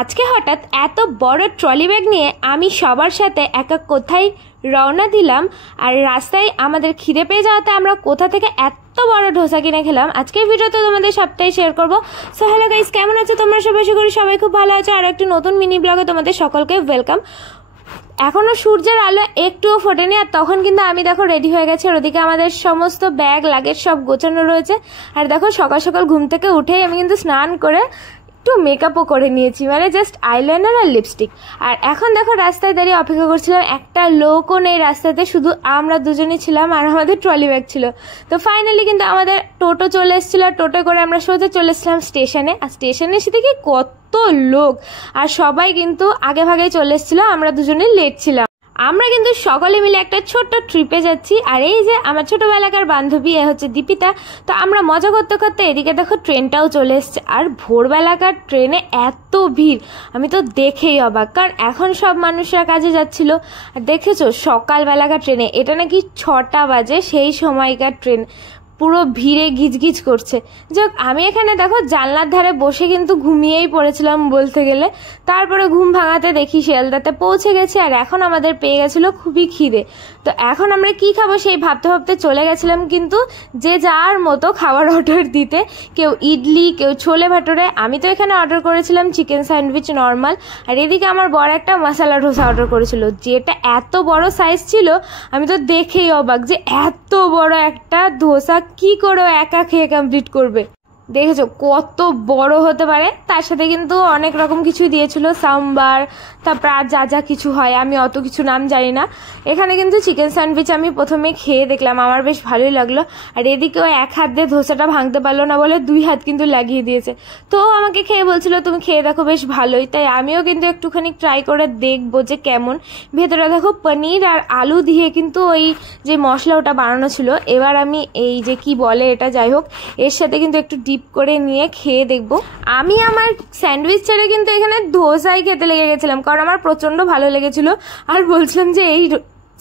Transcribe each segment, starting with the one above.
আজকে হঠাৎ এত বড় ট্রলি ব্যাগ নিয়ে আমি সবার সাথে একা কোথায় রওনা দিলাম, আর রাস্তায় আমাদের খিদে পেয়ে যাওয়াতে আমরা কোথা থেকে এত বড় ডোসা কিনে খেলাম আজকের ভিডিওতে তোমাদের সবটাই শেয়ার করবো। সো হ্যালো গাইস, কেমন আছো তোমরা সবাই? আশা করি সবাই খুব ভালো আছো। আর একটি নতুন মিনি ব্লগে তোমাদের সকলকে ওয়েলকাম। এখনো সূর্যের আলো একটুও ফোটেনি, আর তখন কিন্তু আমি দেখো রেডি হয়ে গেছি। আর ওদিকে আমাদের সমস্ত ব্যাগ লাগেজ সব গোছানো রয়েছে। আর দেখো সকাল সকাল ঘুম থেকে উঠেই আমি কিন্তু স্নান করে একটু মেকআপও করে নিয়েছি, মানে জাস্ট আইলাইনার আর লিপস্টিক। আর এখন দেখো রাস্তায় দাঁড়িয়ে অপেক্ষা করছিলাম, একটা লোকও নেই রাস্তাতে, শুধু আমরা দুজনই ছিলাম আর আমাদের ট্রলি ব্যাগ ছিল। তো ফাইনালি কিন্তু আমাদের টোটো চলে এসেছিল, আর টোটো করে আমরা সোজা চলে এসেছিলাম স্টেশনে। আর স্টেশনে এসে দেখি কত লোক, আর সবাই কিন্তু আগে ভাগে চলে এসেছিল, আমরা দুজনেই লেট ছিলাম। আমরা কিন্তু সকলে মিলে একটা ছোট্ট ট্রিপে যাচ্ছি। আর এই যে আমার ছোটবেলাকার বান্ধবী, এ হচ্ছে দীপিতা। তো আমরা মজা করতে করতে এদিকে দেখো ট্রেনটাও চলে এসছে। আর ভোরবেলাকার ট্রেনে এত ভিড়, আমি তো দেখেই অবাক, কারণ এখন সব মানুষরা কাজে যাচ্ছিল। আর দেখেছো সকালবেলাকার ট্রেনে, এটা নাকি 6টা বাজে, সেই সময়কার ট্রেন, পুরো ভিড়ে গিজগিজ করছে। যাক, আমি এখানে দেখো জানলার ধারে বসে কিন্তু ঘুমিয়েই পড়েছিলাম বলতে গেলে। তারপরে ঘুম ভাঙাতে দেখি শিয়ালদাতে পৌঁছে গেছি, আর এখন আমাদের পেয়ে গেছিল খুবই খিদে। তো এখন আমরা কি খাবো সেই ভাবতে ভাবতে চলে গেছিলাম কিন্তু যে যার মতো খাবার অর্ডার দিতে। কেউ ইডলি, কেউ ছোলে ভাটুরে। আমি তো এখানে অর্ডার করেছিলাম চিকেন স্যান্ডউইচ নর্মাল, আর এদিকে আমার বড় একটা মশলা ডোসা অর্ডার করেছিল, যেটা এত বড় সাইজ ছিল। আমি তো দেখেই অবাক যে এত বড় একটা ধোসা কি করে একা খেয়ে কমপ্লিট করবে। দেখেছো কত বড় হতে পারে। তার সাথে কিন্তু অনেক রকম কিছু দিয়েছিল, সাম্বার, তারপর আর যা যা কিছু হয় আমি অত কিছু নাম জানি না। এখানে কিন্তু চিকেন স্যান্ডউইচ আমি প্রথমে খেয়ে দেখলাম, আমার বেশ ভালোই লাগলো। আর এদিকেও এক হাত দিয়ে ধোসাটা ভাঙতে পারলো না বলে 2 হাত কিন্তু লাগিয়ে দিয়েছে। তো আমাকে খেয়ে বলছিল তুমি খেয়ে দেখো, বেশ ভালোই। তাই আমিও কিন্তু একটুখানি ট্রাই করে দেখবো যে কেমন। ভেতরে দেখো পনির আর আলু দিয়ে কিন্তু ওই যে মশলা ওটা বানানো ছিল। এবার আমি এই যে কি বলে এটা, যাই হোক, এর সাথে কিন্তু একটু ডিপ করে নিয়ে খেয়ে দেখবো। আমি আমার স্যান্ডউইচ ছেড়ে কিন্তু এখানে ধোসাই খেতে লেগে গেছিলাম, কারণ আমার প্রচন্ড ভালো লেগেছিল। আর বলছিলাম যে এই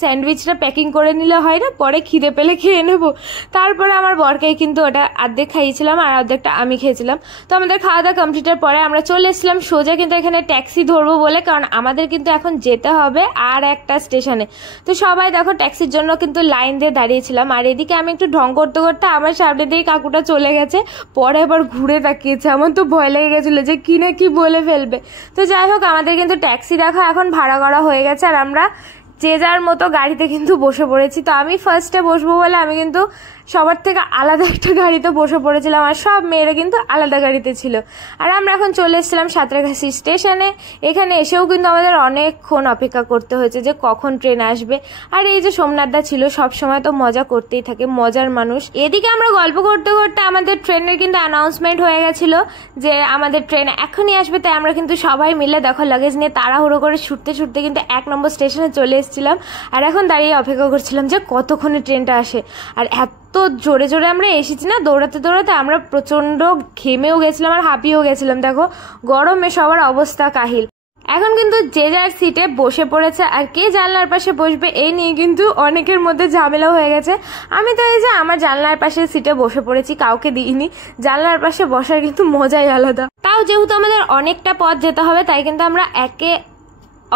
স্যান্ডউইচটা প্যাকিং করে নিলে হয় না, পরে খিদে পেলে খেয়ে নেবো। তারপরে আমার বরকেই কিন্তু ওটা অর্ধেক খাইয়েছিলাম আর অর্ধেকটা আমি খেয়েছিলাম। তো আমাদের খাওয়া দাওয়া কমপ্লিটের পরে আমরা চলে এসেছিলাম সোজা কিন্তু এখানে ট্যাক্সি ধরবো বলে, কারণ আমাদের কিন্তু এখন যেতে হবে আর একটা স্টেশনে। তো সবাই দেখো ট্যাক্সির জন্য কিন্তু লাইন দিয়ে দাঁড়িয়েছিলাম। আর এদিকে আমি একটু ঢং করতে করতে আমার সামনে দিয়ে কাকুটা চলে গেছে, পরে আবার ঘুরে তাকিয়েছে। আমার তো ভয় লেগে গেছিলো যে কি না কি বলে ফেলবে। তো যাই হোক, আমাদের কিন্তু ট্যাক্সি দেখো এখন ভাড়া করা হয়ে গেছে, আর আমরা যে যার মতো গাড়িতে কিন্তু বসে পড়েছি। তো আমি ফার্স্টে বসবো বলে আমি কিন্তু সবার থেকে আলাদা একটা গাড়িতে বসে পড়েছিলাম, আর সব মেয়েরা কিন্তু আলাদা গাড়িতে ছিল। আর আমরা এখন চলে এসেছিলাম সাঁতরাগাছি স্টেশনে। এখানে এসেও কিন্তু আমাদের অনেকক্ষণ অপেক্ষা করতে হয়েছে যে কখন ট্রেন আসবে। আর এই যে সোমনাথদা ছিল, সব সময় তো মজা করতেই থাকে, মজার মানুষ। এদিকে আমরা গল্প করতে করতে আমাদের ট্রেনের কিন্তু অ্যানাউন্সমেন্ট হয়ে গেছিল যে আমাদের ট্রেন এখনই আসবে। তাই আমরা কিন্তু সবাই মিলে দেখো লাগেজ নিয়ে তাড়াহুড়ো করে ছুটতে ছুটতে কিন্তু 1 নম্বর স্টেশনে চলে এসেছিলাম। আর এখন দাঁড়িয়ে অপেক্ষা করছিলাম যে কতক্ষণে ট্রেনটা আসে। আর এত জোরে জোরে আমরা এসেছি না, দৌড়াতে দৌড়াতে আমরা প্রচন্ড ঘেমেও গেছিলাম আর হাঁপিয়েও গেছিলাম। দেখো গরমে সবার অবস্থা কাহিল। এখন কিন্তু যে যার সিটে বসে পড়েছে, আর কে জানলার পাশে বসবে এই নিয়ে কিন্তু অনেকের মধ্যে ঝামেলা হয়ে গেছে। আমি তো এই যে আমার জানলার পাশে সিটে বসে পড়েছি, কাউকে দিইনি। জানলার পাশে বসার কিন্তু মজাই আলাদা। তাও যেহেতু আমাদের অনেকটা পথ যেতে হবে, তাই কিন্তু আমরা একে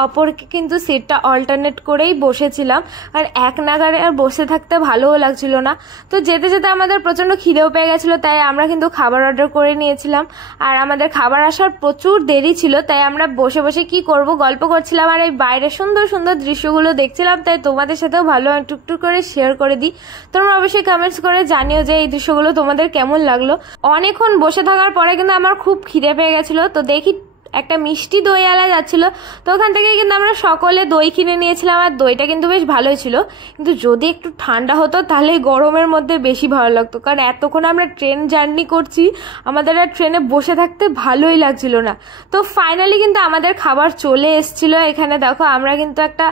অপরকে কিন্তু সিটটা অল্টারনেট করেই বসেছিলাম। আর এক নাগারে আর বসে থাকতে ভালোও লাগছিল না। তো যেতে যেতে আমাদের প্রচন্ড খিদেও পেয়ে গেছিলো, তাই আমরা কিন্তু খাবার অর্ডার করে নিয়েছিলাম। আর আমাদের খাবার আসার প্রচুর দেরি ছিল, তাই আমরা বসে বসে কি করব গল্প করছিলাম, আর এই বাইরে সুন্দর সুন্দর দৃশ্যগুলো দেখছিলাম। তাই তোমাদের সাথেও ভালো একটু করে শেয়ার করে দিই। তোমরা অবশ্যই কমেন্টস করে জানিও যে এই দৃশ্যগুলো তোমাদের কেমন লাগলো। অনেকক্ষণ বসে থাকার পরে কিন্তু আমার খুব খিদে পেয়ে গেছিলো। তো দেখি একটা মিষ্টি দই আলা যাচ্ছিল, তো ওখান থেকে কিন্তু আমরা সকলে দই কিনে নিয়েছিলাম। আর দইটা কিন্তু বেশ ভালোই ছিল, কিন্তু যদি একটু ঠান্ডা হতো তাহলে গরমের মধ্যে বেশি ভালো লাগতো, কারণ এতক্ষণ আমরা ট্রেন জার্নি করছি, আমাদের আর ট্রেনে বসে থাকতে ভালোই লাগছিল না। তো ফাইনালি কিন্তু আমাদের খাবার চলে এসেছিল। এখানে দেখো আমরা কিন্তু একটা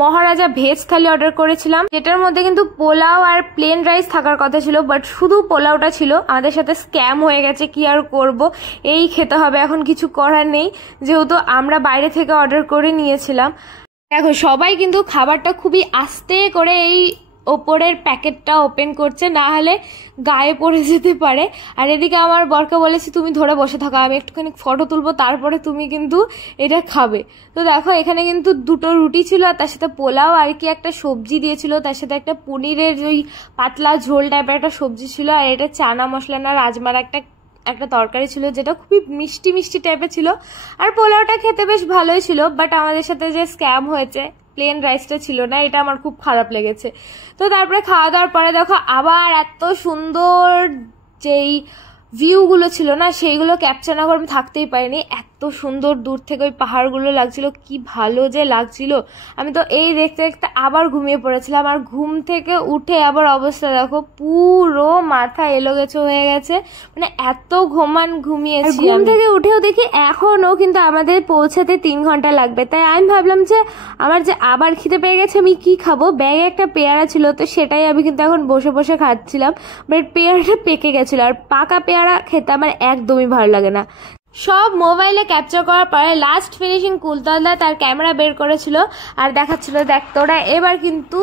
মহারাজা ভেজ থালি অর্ডার করেছিলাম, যেটার মধ্যে কিন্তু পোলাও আর প্লেন রাইস থাকার কথা ছিল, বাট শুধু পোলাওটা ছিল। আমাদের সাথে স্ক্যাম হয়ে গেছে, কি আর করব, এই খেতে হবে, এখন কিছু করার নেই, যেহেতু আমরা বাইরে থেকে অর্ডার করে নিয়েছিলাম। দেখো সবাই কিন্তু খাবারটা খুবই আস্তে করে এই ওপরের প্যাকেটটা ওপেন করছে, না হলে গায়ে পড়ে যেতে পারে। আর এদিকে আমার বরকে বলেছি তুমি ধরে বসে থাকো, আমি একটুখানি ফটো তুলবো, তারপরে তুমি কিন্তু এটা খাবে। তো দেখো এখানে কিন্তু দুটো রুটি ছিল, আর তার সাথে পোলাও আর কি একটা সবজি দিয়েছিল, তার সাথে একটা পনিরের ওই পাতলা ঝোল টাইপের একটা সবজি ছিল, আর এটা চানা মশলা না রাজমার একটা তরকারি ছিল, যেটা খুবই মিষ্টি মিষ্টি টাইপের ছিল। আর পোলাওটা খেতে বেশ ভালোই ছিল, বাট আমাদের সাথে যে স্ক্যাম হয়েছে, প্লেন রাইসটা ছিল না, এটা আমার খুব খারাপ লেগেছে। তো তারপরে খাওয়া দাওয়ার পরে দেখো আবার এত সুন্দর যেই ভিউগুলো ছিল না, সেইগুলো ক্যাপচার না করে আমি থাকতেই পারিনি। এত সুন্দর দূর থেকে ওই পাহাড়গুলো লাগছিল, কি ভালো যে লাগছিল। আমি তো এই দেখতে দেখতে আবার ঘুমিয়ে পড়েছিলাম, আর ঘুম থেকে উঠে আবার অবস্থা দেখো, পুরো মাথা এলোগেছো হয়ে গেছে, মানে এত ঘুমিয়েছি। ঘুম থেকে উঠেও দেখি এখনো কিন্তু আমাদের পৌঁছাতে 3 ঘন্টা লাগবে। তাই আমি ভাবলাম যে আমার যে আবার খিদে পেয়ে গেছে, আমি কি খাবো। ব্যাগে একটা পেয়ারা ছিল, তো সেটাই আমি কিন্তু এখন বসে বসে খাচ্ছিলাম, বাট পেয়ারাটা পেকে গেছিল। আর পাকা পেয়ারা খেতে আমার একদমই ভালো লাগে না। সব মোবাইলে ক্যাপচার করার পরে লাস্ট ফিনিশিং কুলতলা তার ক্যামেরা বের করেছিল আর দেখাচ্ছিল, দেখ তোরা এবার কিন্তু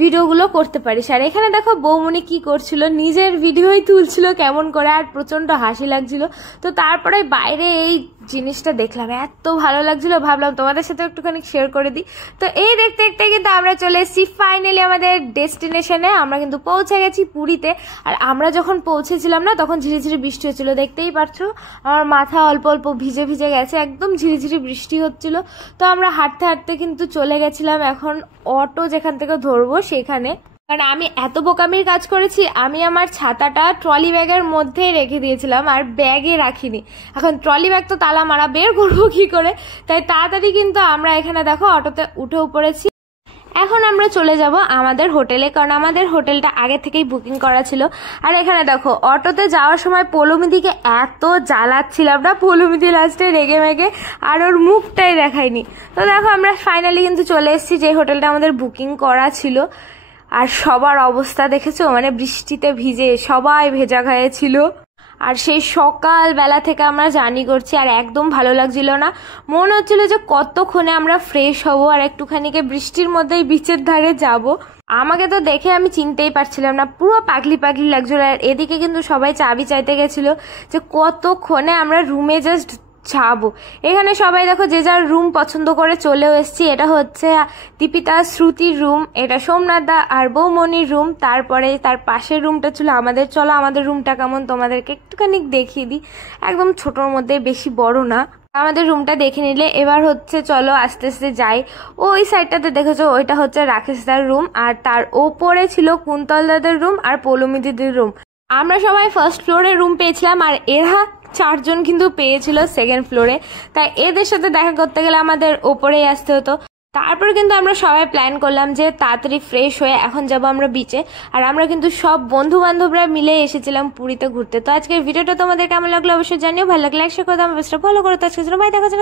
ভিডিওগুলো করতে পারিস। আর এখানে দেখো বৌমনি কি করছিল, নিজের ভিডিওই তুলছিল কেমন করে, আর প্রচন্ড হাসি লাগছিল। তো তারপরে বাইরে এই জিনিসটা দেখলাম, এত ভালো লাগছিল, ভাবলাম তোমাদের সাথে একটুখানি শেয়ার করে দিই। তো এই দেখতে দেখতে কিন্তু আমরা চলে এসেছি ফাইনালি আমাদের ডেস্টিনেশনে। আমরা কিন্তু পৌঁছে গেছি পুরীতে। আর আমরা যখন পৌঁছেছিলাম না, তখন ঝিরিঝিরি বৃষ্টি হচ্ছিল, দেখতেই পারছো আমার মাথা অল্প অল্প ভিজে ভিজে গেছে, একদম ঝিরিঝিরি বৃষ্টি হচ্ছিল। তো আমরা হাঁটতে হাঁটতে কিন্তু চলে গেছিলাম এখন অটো যেখান থেকে ধরবো সেখানে। কারণ আমি এত বোকামির কাজ করেছি, আমি আমার ছাতাটা ট্রলি ব্যাগের মধ্যে রেখে দিয়েছিলাম আর ব্যাগে রাখিনি। এখন ট্রলি ব্যাগ তো তালা মারা, বের করবো কি করে। তাই তাড়াতাড়ি কিন্তু আমরা এখানে দেখো অটোতে উঠেও পড়েছি। এখন আমরা চলে যাব আমাদের হোটেলে, কারণ আমাদের হোটেলটা আগে থেকেই বুকিং করা ছিল। আর এখানে দেখো অটোতে যাওয়ার সময় পৌলমিদিকে এত জ্বালাচ্ছিলাম না, পৌলমিদি লাস্টে রেগে মেগে আর ওর মুখটাই দেখায়নি। তো দেখো আমরা ফাইনালি কিন্তু চলে এসেছি যে হোটেলটা আমাদের বুকিং করা ছিল। আর সবার অবস্থা দেখেছো, মানে বৃষ্টিতে ভিজে সবাই ভেজা গায়ে ছিল। আর সেই সকালবেলা থেকে আমরা জার্নি করছি, আর একদম ভালো লাগছিল না। মনে হচ্ছিল যে কতক্ষণে আমরা ফ্রেশ হব আর একটুখানিকে বৃষ্টির মধ্যেই বিচের ধারে যাব। আমাকে তো দেখে আমি চিনতেই পারছিলাম না, পুরো পাগলি পাগলি লাগছিল। আর এদিকে কিন্তু সবাই চাবি চাইতে গেছিল যে কতক্ষণে আমরা রুমে জাস্ট যাবো। এখানে সবাই দেখো যে যার রুম পছন্দ করে চলেও এসেছি। এটা হচ্ছে দীপিতা শ্রুতির রুম, এটা সোমনাথ দা আর বৌমনির রুম, তারপরে তার পাশের রুমটা ছিল আমাদের। চলো আমাদের রুমটা কেমন তোমাদেরকে একটুখানি দেখিয়ে দিই, একদম ছোটোর মধ্যে, বেশি বড় না। আমাদের রুমটা দেখে নিলে এবার হচ্ছে চলো আস্তে আস্তে যাই। ওই সাইডটাতে দেখেছো, ওইটা হচ্ছে রাকেশদার রুম, আর তার ওপরে ছিল কুন্তল দাদের রুম আর পৌলমিদিদের রুম। আমরা সবাই ফার্স্ট ফ্লোরে রুম পেয়েছিলাম, আর এরা 4 জন কিন্তু পেয়েছিল সেকেন্ড ফ্লোরে। তাই এদের সাথে দেখা করতে গেলে আমাদের ওপরেই আসতে হতো। তারপর কিন্তু আমরা সবাই প্ল্যান করলাম যে তাড়াতাড়ি ফ্রেশ হয়ে এখন যাবো আমরা বিচে। আর আমরা কিন্তু সব বন্ধু বান্ধবরা মিলে এসেছিলাম পুরীতে ঘুরতে। তো আজকের ভিডিওটা তোমাদের কেমন লাগলো অবশ্যই জানিও, ভালো লাগলে লাইক শেয়ার করে দাও, বেস্টটা ফলো করো। তো আজকে বাই, দেখা যাবে।